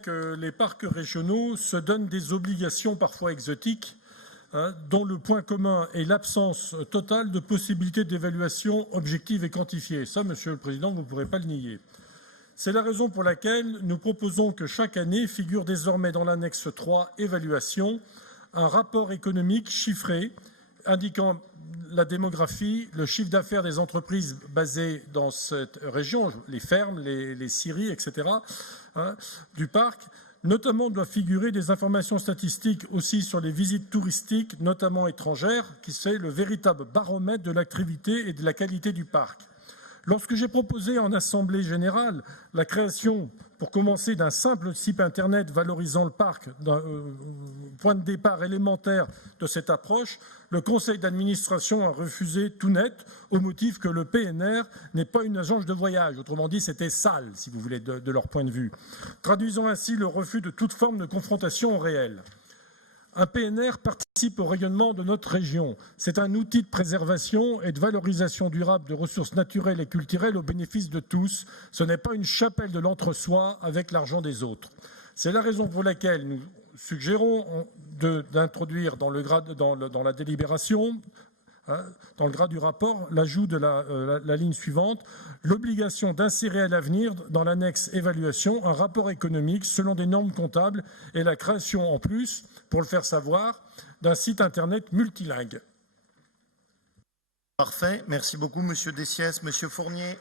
que les parcs régionaux se donnent des obligations parfois exotiques, dont le point commun est l'absence totale de possibilités d'évaluation objective et quantifiée. Ça, Monsieur le Président, vous ne pourrez pas le nier. C'est la raison pour laquelle nous proposons que chaque année figure désormais dans l'annexe 3 évaluation un rapport économique chiffré indiquant la démographie, le chiffre d'affaires des entreprises basées dans cette région, les fermes, les scieries, etc., du parc. Notamment doivent figurer des informations statistiques aussi sur les visites touristiques, notamment étrangères, qui c'est le véritable baromètre de l'activité et de la qualité du parc. Lorsque j'ai proposé en Assemblée générale la création, pour commencer, d'un simple site Internet valorisant le parc, d'un point de départ élémentaire de cette approche, le conseil d'administration a refusé tout net au motif que le PNR n'est pas une agence de voyage. Autrement dit, c'était sale, si vous voulez, de leur point de vue. Traduisant ainsi le refus de toute forme de confrontation au réel. Un PNR participe au rayonnement de notre région. C'est un outil de préservation et de valorisation durable de ressources naturelles et culturelles au bénéfice de tous. Ce n'est pas une chapelle de l'entre-soi avec l'argent des autres. C'est la raison pour laquelle nous suggérons d'introduire dans la délibération, dans le gras du rapport, l'ajout de la ligne suivante, l'obligation d'insérer à l'avenir dans l'annexe évaluation un rapport économique selon des normes comptables et la création en plus, pour le faire savoir, d'un site Internet multilingue. Parfait. Merci beaucoup, Monsieur Dessiès. Monsieur Fournier.